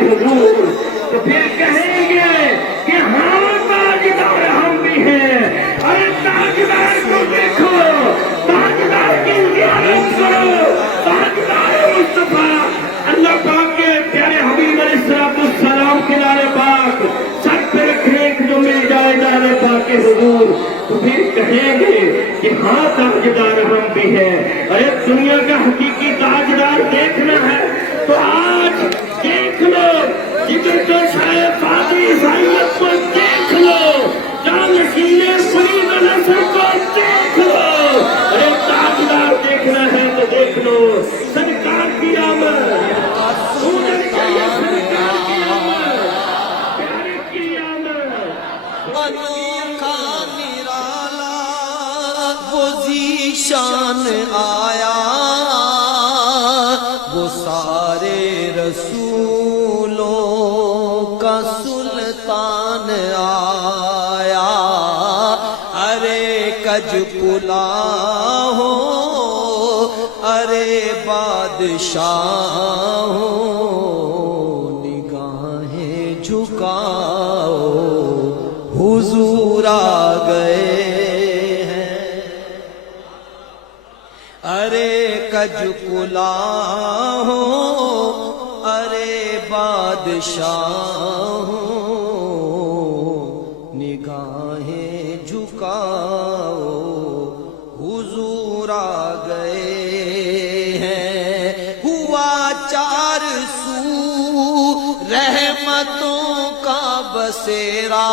حضور تو پھر کہیں گے کہ ہاں تاجدار ہم بھی ہیں. ارے تاجدار کو دیکھو، تاجدار کی زیارت کرو، تاجدار مصطفیٰ اللہ پاک کے پیارے حبیب علیہ السلام کے نعرے پاک سر پہ رکھے جو مل جائے نعرے پاک کے حضور تو پھر کہیں گے کہ ہاں تاجدار ہم بھی ہیں. ارے دنیا کا حقیقی تاجدار دیکھنا ہے تو آج دیکھ لو، جگر جو شاید فاضی عیسائیت کو دیکھ لو، جانشین فرید نصر کو دیکھ لو. ارے تاجدار دیکھنا ہے تو دیکھ لو، سرکار کی آمد، سورج کے یہ سرکار کی آمد، پیارے کی آمد. انوکھا نرالا وہ ذیشان آیا، وہ سارے رسولوں کا سلطان آیا. ارے کج کلا ہو، ارے بادشاہ ہو، نگاہیں جھکاؤ حضور آ گئے ہیں. ارے کج کلا ہو، ارے بادشاہ ہو، نگاہیں جھکاؤ حضور آ گئے ہیں. ہوا 400 رحمتوں کا بسیرا،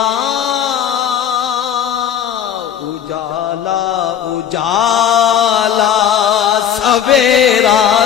اجالا اجالا سویرا.